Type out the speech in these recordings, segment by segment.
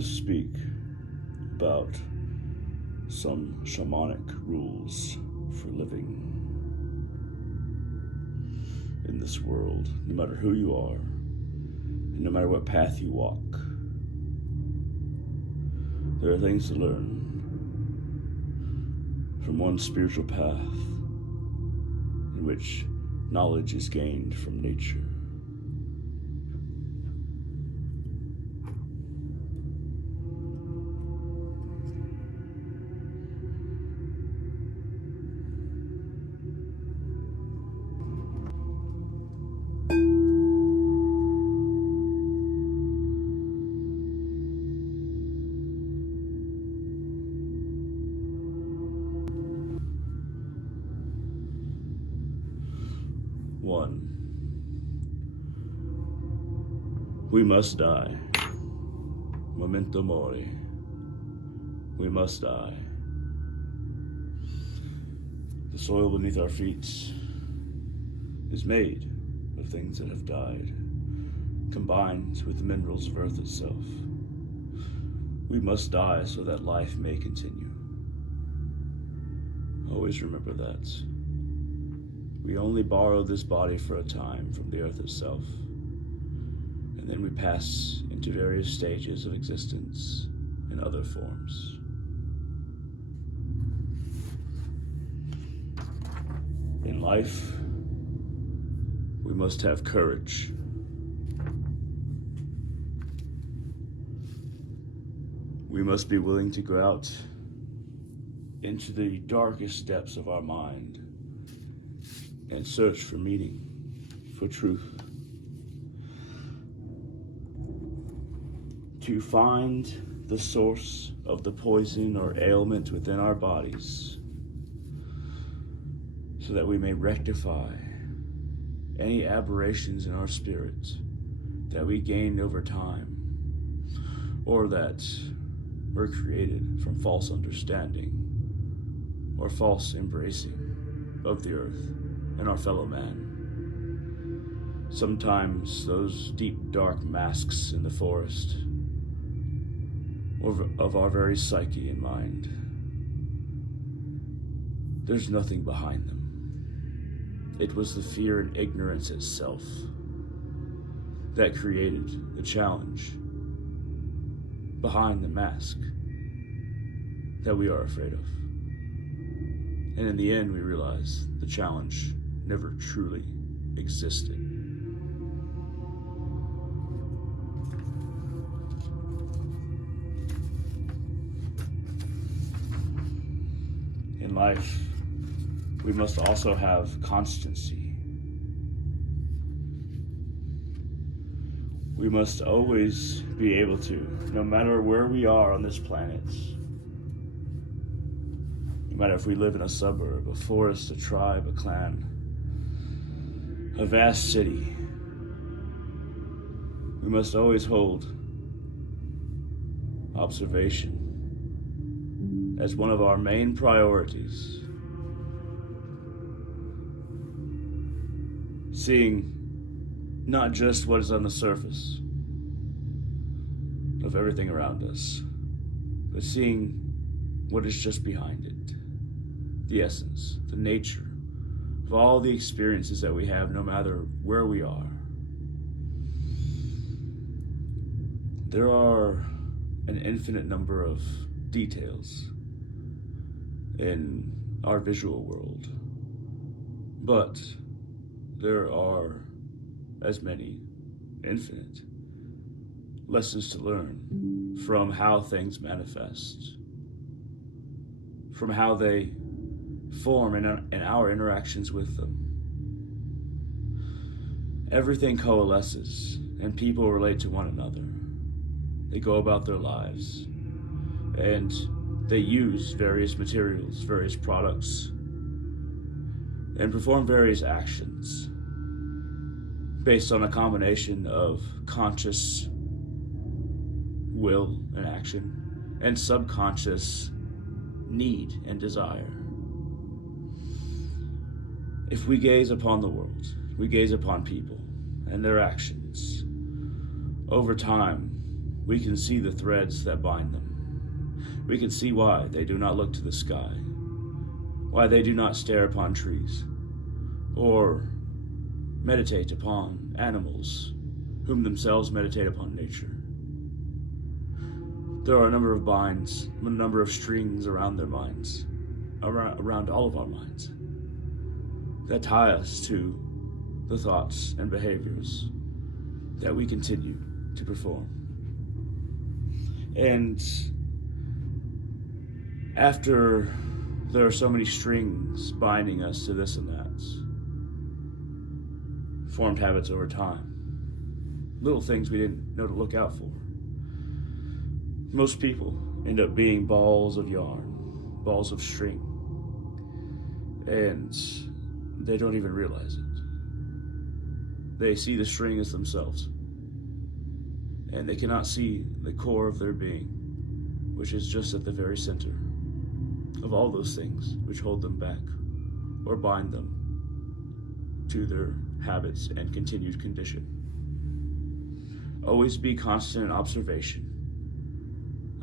to speak about some shamanic rules for living in this world, no matter who you are, and no matter what path you walk. There are things to learn from one spiritual path in which knowledge is gained from nature. One, we must die. Memento mori. We must die. The soil beneath our feet is made of things that have died, combined with the minerals of Earth itself. We must die so that life may continue. Always remember that. We only borrow this body for a time from the Earth itself, and then we pass into various stages of existence in other forms. In life, we must have courage. We must be willing to go out into the darkest depths of our mind and search for meaning, for truth. To find the source of the poison or ailment within our bodies, so that we may rectify any aberrations in our spirit that we gained over time, or that were created from false understanding or false embracing of the earth and our fellow man. Sometimes those deep, dark masks in the forest of our very psyche and mind, there's nothing behind them. It was the fear and ignorance itself that created the challenge behind the mask that we are afraid of. And in the end, we realize the challenge never truly existed. In life, we must also have constancy. We must always be able to, no matter where we are on this planet, no matter if we live in a suburb, a forest, a tribe, a clan, a vast city, we must always hold observation as one of our main priorities. Seeing not just what is on the surface of everything around us, but seeing what is just behind it. The essence, the nature of all the experiences that we have, no matter where we are. There are an infinite number of details in our visual world, but there are as many infinite lessons to learn from how things manifest, from how they form in our interactions with them. Everything coalesces and people relate to one another. They go about their lives and they use various materials, various products, and perform various actions based on a combination of conscious will and action and subconscious need and desire. If we gaze upon the world, we gaze upon people and their actions, over time, we can see the threads that bind them. We can see why they do not look to the sky, why they do not stare upon trees, or meditate upon animals, whom themselves meditate upon nature. There are a number of binds, a number of strings around their minds, around all of our minds, that tie us to the thoughts and behaviors that we continue to perform. And after there are so many strings binding us to this and that, formed habits over time, little things we didn't know to look out for, most people end up being balls of yarn, balls of string, and they don't even realize it. They see the string as themselves, and they cannot see the core of their being, which is just at the very center of all those things which hold them back or bind them to their habits and continued condition. Always be constant in observation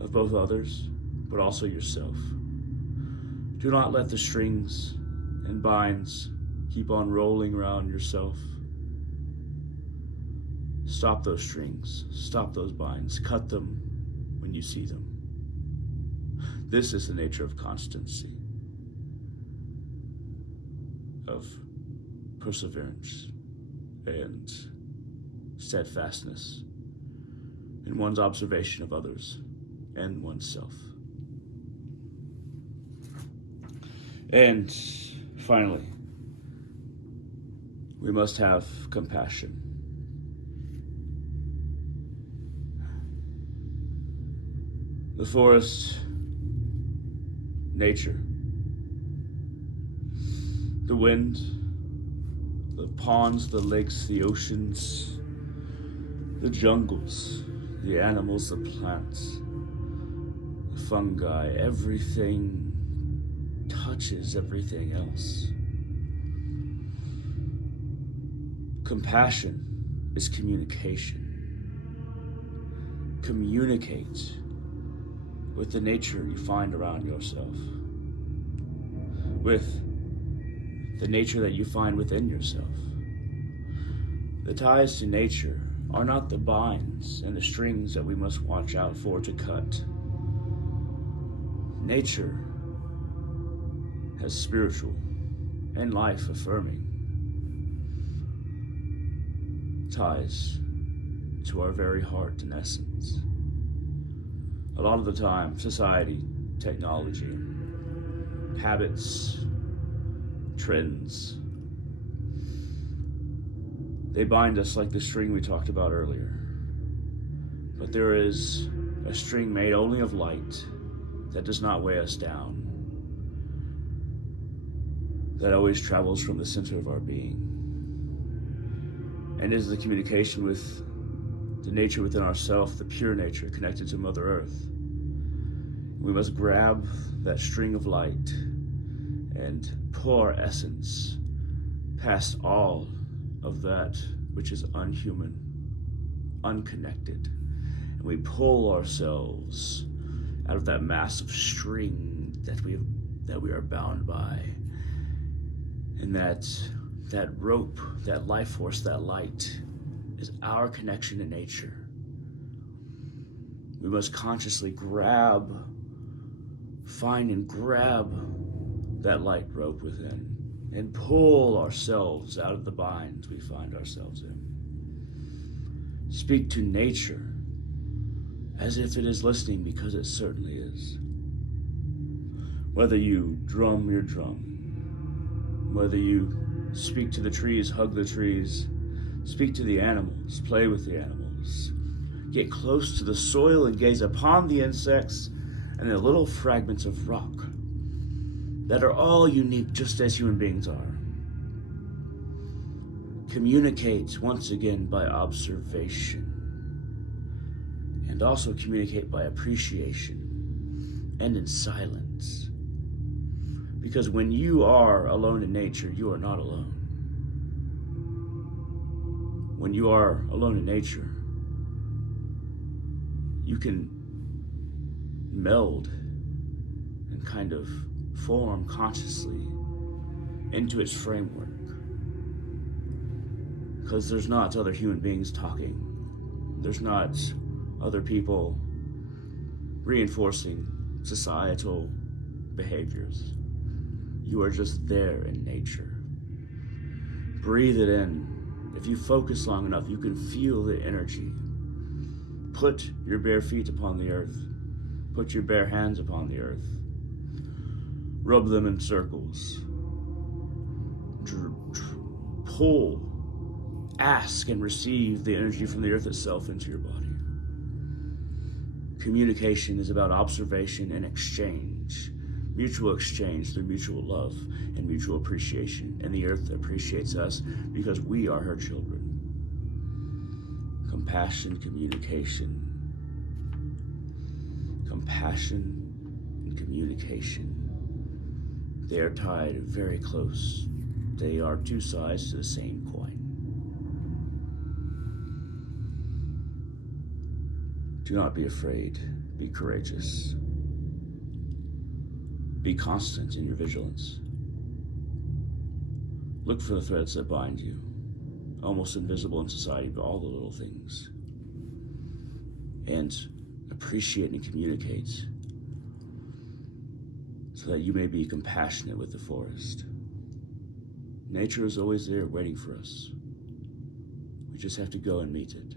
of both others, but also yourself. Do not let the strings and binds keep on rolling around yourself. Stop those strings, stop those binds, cut them when you see them. This is the nature of constancy, of perseverance and steadfastness in one's observation of others and oneself. And finally, we must have compassion. The forest, nature, the wind, the ponds, the lakes, the oceans, the jungles, the animals, the plants, the fungi, everything touches everything else. Compassion is communication. Communicate with the nature you find around yourself, with the nature that you find within yourself. The ties to nature are not the binds and the strings that we must watch out for to cut. Nature has spiritual and life-affirming ties to our very heart and essence. A lot of the time, society, technology, habits, trends, they bind us like the string we talked about earlier. But there is a string made only of light that does not weigh us down, that always travels from the center of our being, and is the communication with the nature within ourselves, the pure nature connected to Mother Earth. We must grab that string of light and pull our essence past all of that which is unhuman, unconnected. And we pull ourselves out of that massive string that we are bound by. And that rope, that life force, that light is our connection to nature. We must consciously find and grab that light rope within and pull ourselves out of the binds we find ourselves in. Speak to nature as if it is listening, because it certainly is. Whether you drum your drum, whether you speak to the trees, hug the trees, speak to the animals, play with the animals, get close to the soil and gaze upon the insects and the little fragments of rock that are all unique just as human beings are. Communicate once again by observation, and also communicate by appreciation and in silence. Because when you are alone in nature, you are not alone. When you are alone in nature, you can meld and kind of form consciously into its framework. Because there's not other human beings talking. There's not other people reinforcing societal behaviors. You are just there in nature. Breathe it in. If you focus long enough, you can feel the energy. Put your bare feet upon the earth. Put your bare hands upon the earth. Rub them in circles. Pull, ask, and receive the energy from the earth itself into your body. Communication is about observation and exchange. Mutual exchange through mutual love and mutual appreciation. And the earth appreciates us because we are her children. Compassion, communication. Compassion and communication. They are tied very close. They are two sides to the same coin. Do not be afraid. Be courageous. Be constant in your vigilance. Look for the threads that bind you, almost invisible in society, but all the little things. And appreciate and communicate so that you may be compassionate with the forest. Nature is always there waiting for us. We just have to go and meet it.